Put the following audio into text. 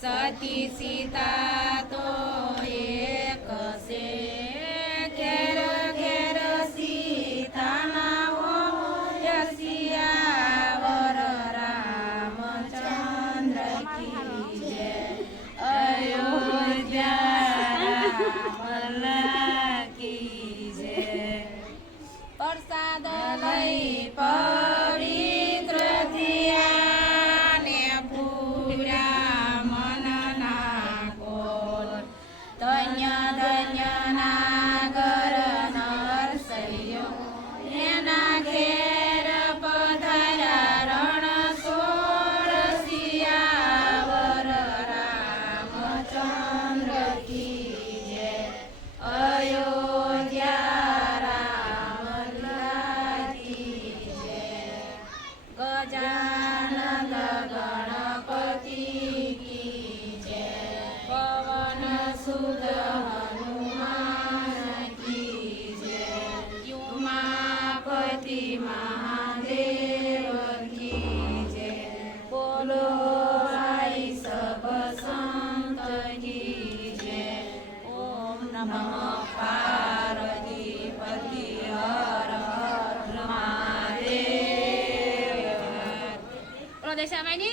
સતી સીતા તો એક છે ઘેર ઘેર સીતાના હોય સિયાવર રામચંદ્ર કી જય અયોધ્યા રામલા કી જય પ્રસાદ લઈ પવિત્ર થયા ને પૂરા મનના કોલ ધન્ય ધન્ય નાગર નરસૈયો એના ઘેર પધાર્યા રણ સોળ સિયાવર રામચંદ્ર કી જય અયોધ્યા રામલા કી જય ગજાનંદ ગણપતિ કી જય પવન સુત હનુમાન કી જય ઉમાપતિ મહાદેવ કી જય બોલો ભાઈ સબ સંત કી જય ઓમ નમઃ પાર્વતી પતિ Har Har Mahadev. Kalau desa ini